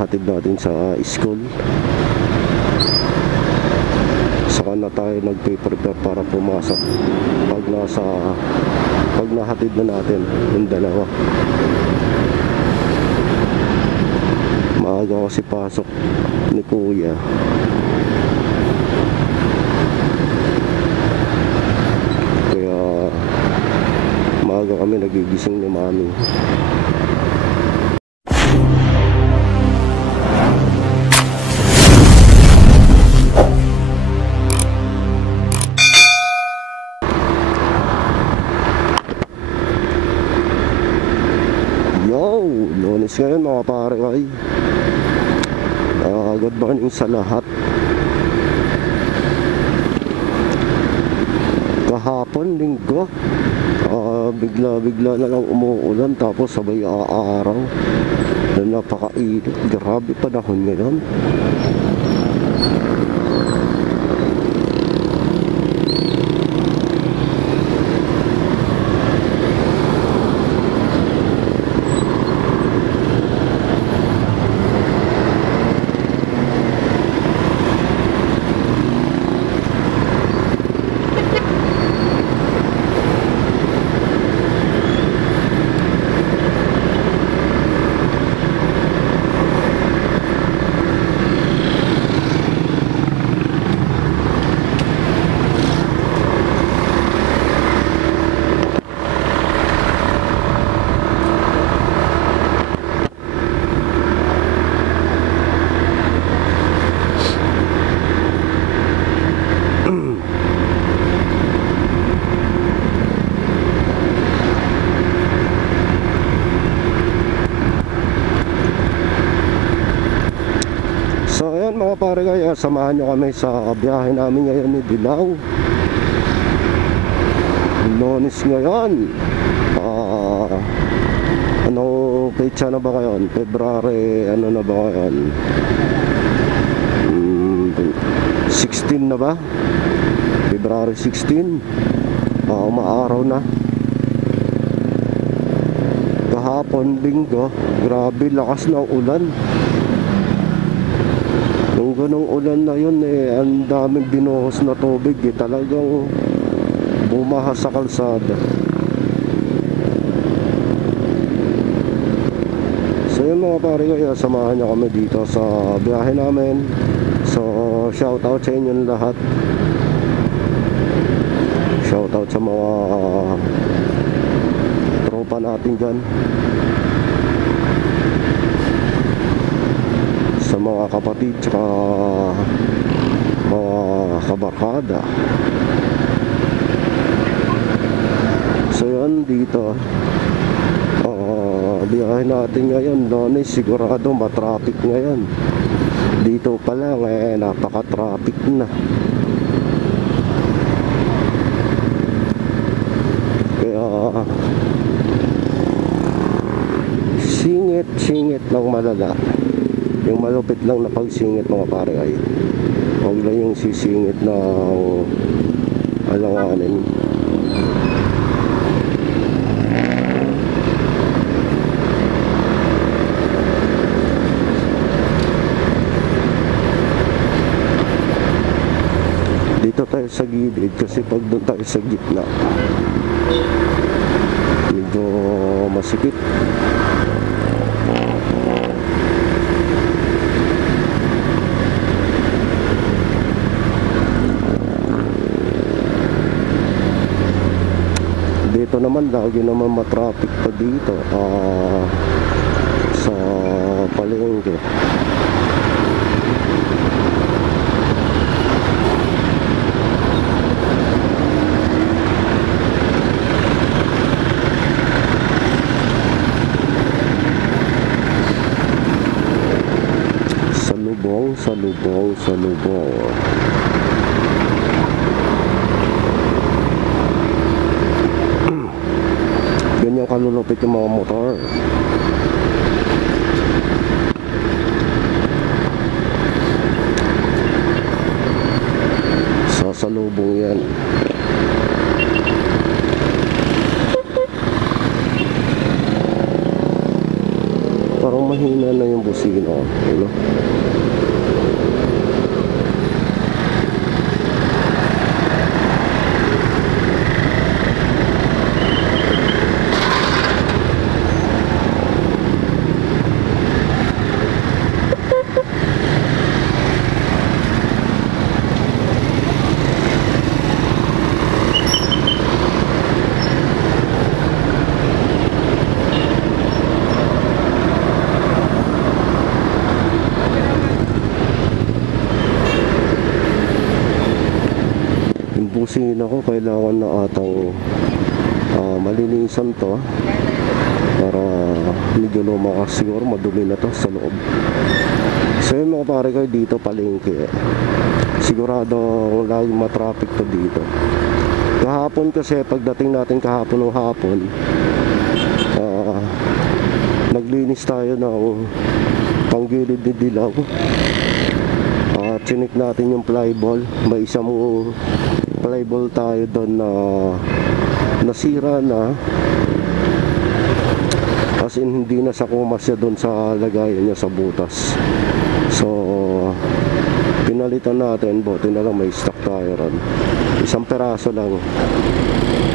hatid natin sa school. Saka na tayo nagpe-prepare para pumasok pag nahatid na natin yung dalawa. Maaga kasi pasok ni kuya. Kaya maaga kami nagigising ni mami. Lunes ngayon mga pare ay good morning sa lahat. Kahapon linggo bigla na lang umuulan tapos sabay araw na napakainit. Grabe panahon ngayon. So ayan mga pare, kaya samahan nyo kami sa biyahe namin ngayon ni Dilaw. Lunes ngayon. Ano petsa na ba ngayon? February ano na ba ngayon? 16 na ba? February 16. Umaaraw na. Kahapon linggo, grabe lakas ng ulan. Yung ganong ulan na yun ang daming binuhos na tubig talagang bumaha sa kalsada. So yun mga pare, kaya samahan nyo kami dito sa biyahe namin. So shout out sa inyo lahat. Shout out sa mga tropa natin dyan, sa mga kapatid tsaka mga kabarkada. So yun dito biyahe natin ngayon Lunes, sigurado matraffic ngayon. Dito pa lang napaka-traffic na. Kaya singit lang malala. Yung malupit lang na pagsingit mga pare ay huwag lang yung sisingit ng alanganin. Dito tayo sa gilid kasi pag doon tayo sa gitna medyo masikip. Dito naman lagi naman matraffic pa dito sa palengke. Salubong. Ganyan kalulupit yung mga motor. Sasalubong yan. Parang mahina na yung busina. Ano? Busina ko kailangan na atang malinisan to para medyo lumakas, siguro madumi na to sa loob. So yun mga pare kayo, dito palengke sigurado lagi matraffic to dito. Kahapon kasi pagdating natin kahapon ng hapon, naglinis tayo ng panggilid ni Dilaw at chinik natin yung flyball. May isang flyball tayo doon na nasira na, as in hindi na sakuma siya doon sa lagayan niya sa butas. So pinalitan natin, buti na lang may stock tayo ron, isang peraso lang,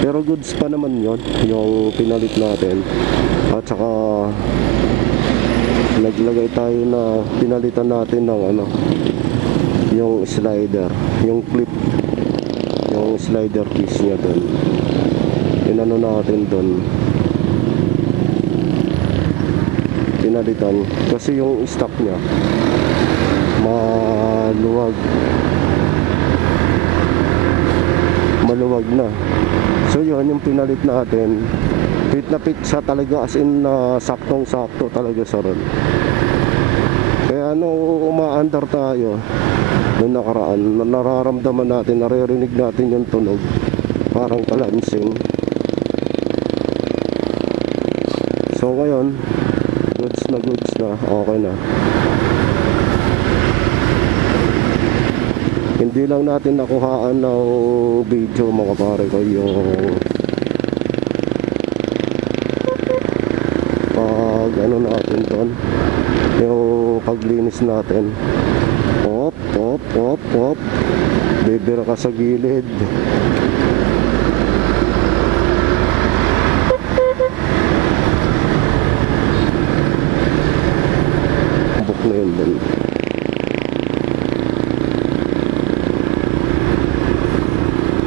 pero goods pa naman yon yung pinalit natin. At saka naglagay tayo na pinalitan natin ng ano, yung slider, yung clip, yung slider piece niya doon, inano natin doon, pinalitan kasi yung stock niya maluwag na. So yun yung pinalit natin, fit na fit siya talaga, as in saktong sakto talaga sa ron. Kaya umaandar tayo noong nakaraan, nararamdaman natin, naririnig natin yung tunog, parang kalansing. So ngayon goods na, okay na. Hindi lang natin nakuhaan ng video mga pare ko yung pag ano natin doon, yung paglinis natin. Op, bibira ka sa gilid. Buk na yun doon.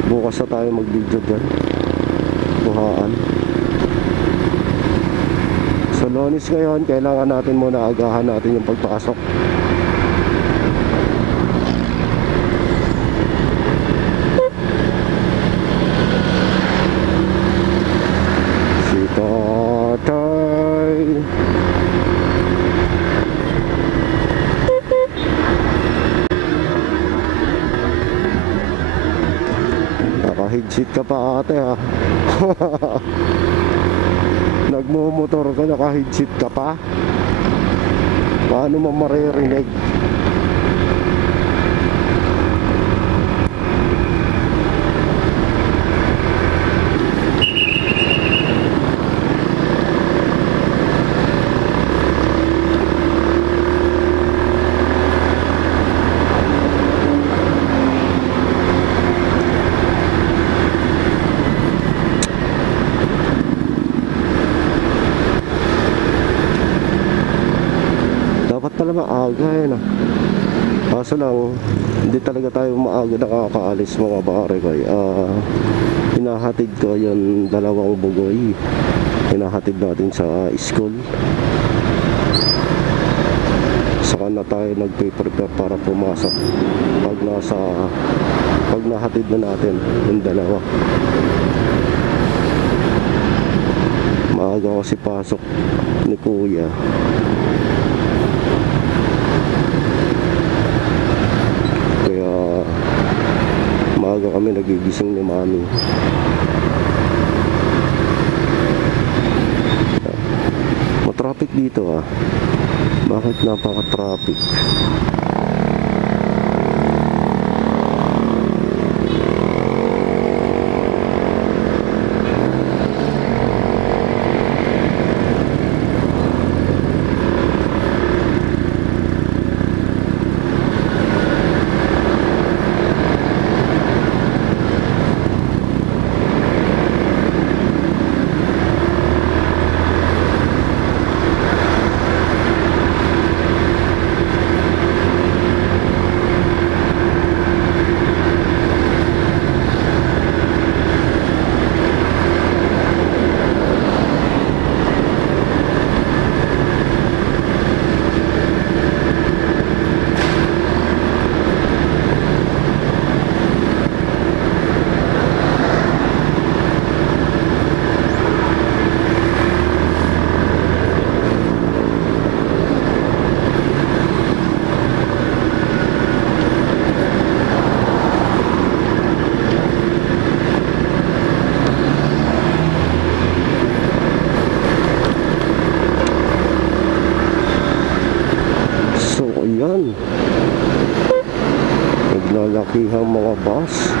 Bukas na tayo mag-video dyan, buhaan. So Lunes ngayon, kailangan natin muna agahan natin yung pagpasok. Si Tatay naka-headset ka pa ate ha. Nagmumotor ka, naka-headset ka pa, paano mo maririnig? Pala maaga yun ah. Kaso lang hindi talaga tayo maaga nakakaalis mga pare ko. Hinahatid ko yung dalawang bugoy, hinahatid natin sa school. Saka na tayo nagpe-prepare para pumasok pag nahatid na natin yung dalawa. Maaga kasi pasok ni kuya. Maaga kami nagigising ni mami. Matraffic dito ah. Bakit napaka-traffic? Ayan. Naglalakihang mga bus.